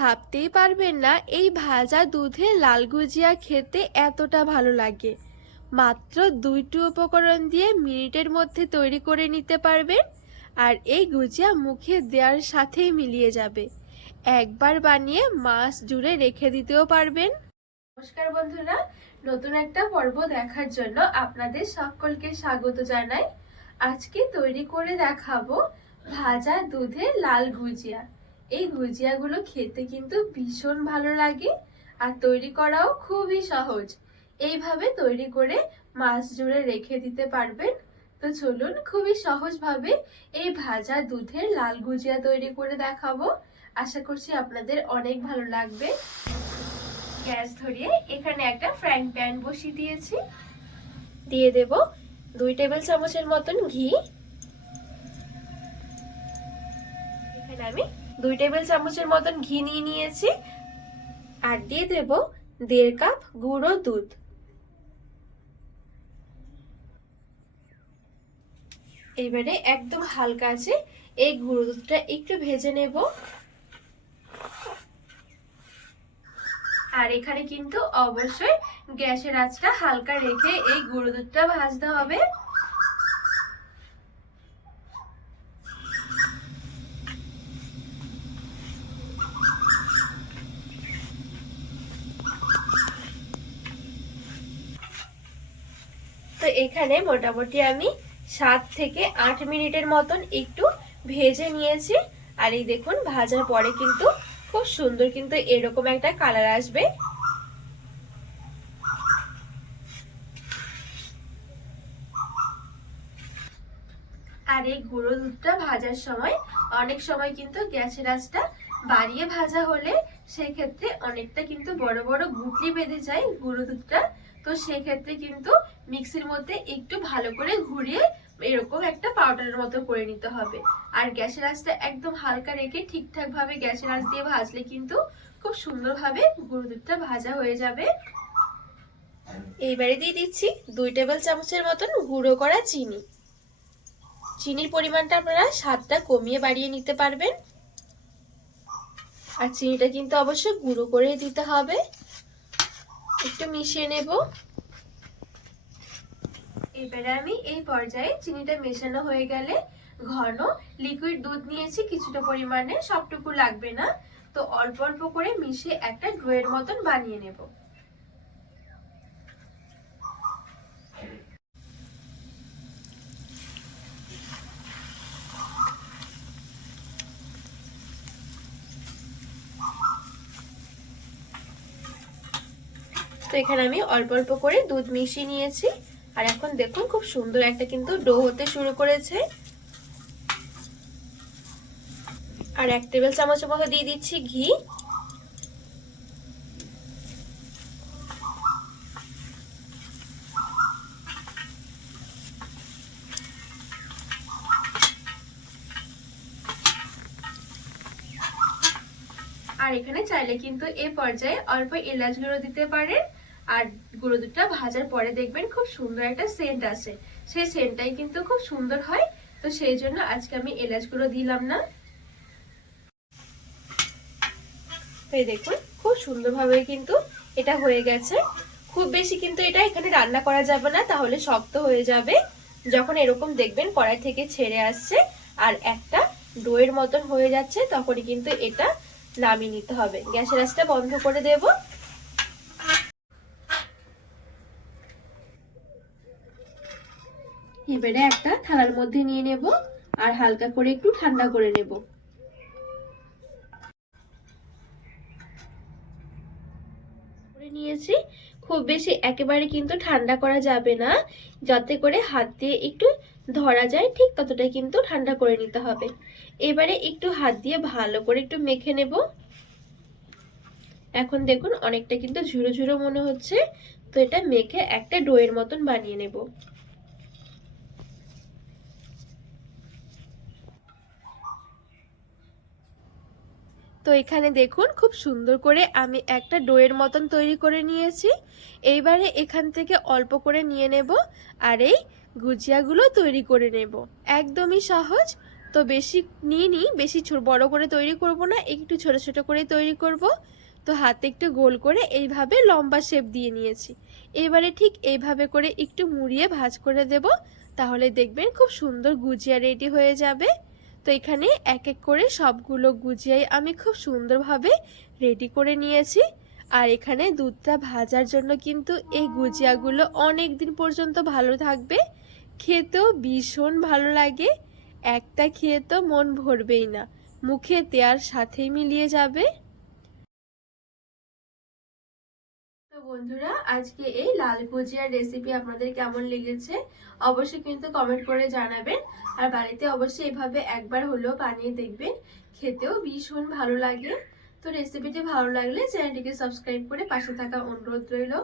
ভাবতেই পারবেন না এই ভাজা দুধে লাল গুজিয়া খেতে এতটা ভালো লাগে। মাত্র দুইটি উপকরণ দিয়ে মিনিটের মধ্যে তৈরি করে নিতে পারবেন আর এই গুজিয়া মুখে দেওয়ার সাথেই মিলিয়ে যাবে। একবার বানিয়ে মাস জুড়ে রেখে দিতেও পারবেন। নমস্কার বন্ধুরা, নতুন একটা পর্ব দেখার জন্য আপনাদের সকলকে স্বাগত জানাই। আজকে তৈরি করে দেখাবো ভাজা দুধে লাল গুজিয়া। এই গুজিয়াগুলো খেতে কিন্তু ভীষণ ভালো লাগে আর তৈরি করাও খুবই সহজ। এইভাবে তৈরি করে মাস জুড়ে রেখে দিতে পারবেন। তো চলুন খুবই সহজভাবে এই ভাজা দুধের লাল গুজিয়া তৈরি করে দেখাবো। আশা করছি আপনাদের অনেক ভালো লাগবে। গ্যাস ধরিয়ে এখানে একটা ফ্রাইং প্যান বসিয়ে দিয়েছি। দিয়ে দেব দুই টেবিল চামচের মতন ঘি। এখানে আমি দুই টেবিল চামচের মতন ঘি নিয়ে নিয়েছি। আর দিয়ে দেব দেড় কাপ গুঁড়ো দুধ। এবারে একদম হালকা আছে, এই গুঁড়ো দুধটা একটু ভেজে নেব। আর এখানে কিন্তু অবশ্যই গ্যাসের আঁচটা হালকা রেখে এই গুঁড়ো দুধটা ভাজতে হবে। এখানে মোটামুটি আমি সাত থেকে আট মিনিটের মতন একটু ভেজে নিয়েছি। আর এই দেখুন, ভাজার পরে কিন্তু খুব সুন্দর কিন্তু এরকম একটা কালার আসবে। আর এই গুঁড়ো দুধটা ভাজার সময় অনেক সময় কিন্তু গ্যাসের আঁচটা বাড়িয়ে ভাজা হলে সেক্ষেত্রে অনেকটা কিন্তু বড় বড় গুটলি বেঁধে যায় গুঁড়ো দুধটা। তো সেক্ষেত্রে কিন্তু মিক্সির মধ্যে একটু ভালো করে ঘুরিয়ে এরকম একটা পাউডারের মতো করে নিতে হবে। আর গ্যাসের আঁচটা একদম হালকা রেখে ঠিকঠাক ভাবে গ্যাসের আঁচ দিয়ে ভাজলে কিন্তু খুব সুন্দরভাবে গুঁড়ো দুধটা ভাজা হয়ে যাবে। এইবারে দিয়ে দিচ্ছি দুই টেবিল চামচের মতন গুঁড়ো করা চিনি। চিনির পরিমাণটা আপনারা স্বাদটা কমিয়ে বাড়িয়ে নিতে পারবেন। আর চিনিটা কিন্তু অবশ্যই গুঁড়ো করে দিতে হবে। একটু মিশিয়ে নেব। এবারে আমি এই পর্যায়ে চিনিটা মেশানো হয়ে গেলে ঘন লিকুইড দুধ নিয়েছি, কিছুটা পরিমাণে, সবটুকু লাগবে না। তো অল্প অল্প করে মিশিয়ে একটা ড্রোয়ের মতন বানিয়ে নেব। তো এখানে আমি অল্প অল্প করে দুধ মিশিয়ে নিয়েছি। আর এখন দেখুন খুব সুন্দর একটা কিন্তু ডো হতে শুরু করেছে। আর এক টেবিল চামচের মতো দিয়ে দিচ্ছি ঘি। আর এখানে চাইলে কিন্তু এ পর্যায়ে অল্প এলাচ গুঁড়ো দিতে পারেন। আর গুঁড়ো দুধটা ভাজার পরে দেখবেন খুব সুন্দর একটা সেন্ট আসে। সেই সেন্টটাই কিন্তু খুব সুন্দর হয়। তো সেই জন্য আজকে আমি এলাচ গুঁড়ো দিলাম না। দেখুন, খুব সুন্দরভাবে কিন্তু এটা হয়ে গেছে। খুব বেশি কিন্তু এটা এখানে রান্না করা যাবে না, তাহলে শক্ত হয়ে যাবে। যখন এরকম দেখবেন কড়াই থেকে ছেড়ে আসছে আর একটা ডোয়ের মতন হয়ে যাচ্ছে, তখনই কিন্তু এটা নামিয়ে নিতে হবে। গ্যাসের আঁচটা বন্ধ করে দেব। এবারে একটা থালার মধ্যে নিয়ে নেব আর হালকা করে একটু ঠান্ডা করে নেব। নিয়েছি। খুব বেশি একেবারে কিন্তু ঠান্ডা করা যাবে না। যাতে করে হাত দিয়ে একটু ধরা যায়, ঠিক ততটা কিন্তু ঠান্ডা করে নিতে হবে। এবারে একটু হাত দিয়ে ভালো করে একটু মেখে নেব। এখন দেখুন অনেকটা কিন্তু ঝুড়ো ঝুড়ো মনে হচ্ছে। তো এটা মেখে একটা ডোয়ের মতন বানিয়ে নেব। তো এখানে দেখুন, খুব সুন্দর করে আমি একটা ডোয়ের মতন তৈরি করে নিয়েছি। এইবারে এখান থেকে অল্প করে নিয়ে নেব আর এই গুজিয়াগুলো তৈরি করে নেব। একদমই সহজ, তো বেশি নিয়ে নিই বেশি বড় করে তৈরি করব না, একটু ছোট ছোট করে তৈরি করব। তো হাতে একটু গোল করে এইভাবে লম্বা শেপ দিয়ে নিয়েছি। এবারে ঠিক এইভাবে করে একটু মুড়িয়ে ভাজ করে দেব, তাহলে দেখবেন খুব সুন্দর গুজিয়া রেডি হয়ে যাবে। তো এখানে এক এক করে সবগুলো গুজিয়াই আমি খুব সুন্দরভাবে রেডি করে নিয়েছি। আর এখানে দুধটা ভাজার জন্য কিন্তু এই গুজিয়াগুলো অনেক দিন পর্যন্ত ভালো থাকবে। খেতেও ভীষণ ভালো লাগে। একটা খেয়ে তো মন ভরবেই না। মুখে দেওয়ার সাথেই মিলিয়ে যাবে। বন্ধুরা, আজকে এই লাল ভুজিয়ার রেসিপি আপনাদের কেমন লেগেছে অবশ্যই কিন্তু কমেন্ট করে জানাবেন। আর বাড়িতে অবশ্যই এভাবে একবার হলেও বানিয়ে দেখবেন। খেতেও ভীষণ ভালো লাগে। তো রেসিপিটি ভালো লাগলে চ্যানেলটিকে সাবস্ক্রাইব করে পাশে থাকা অনুরোধ রইল।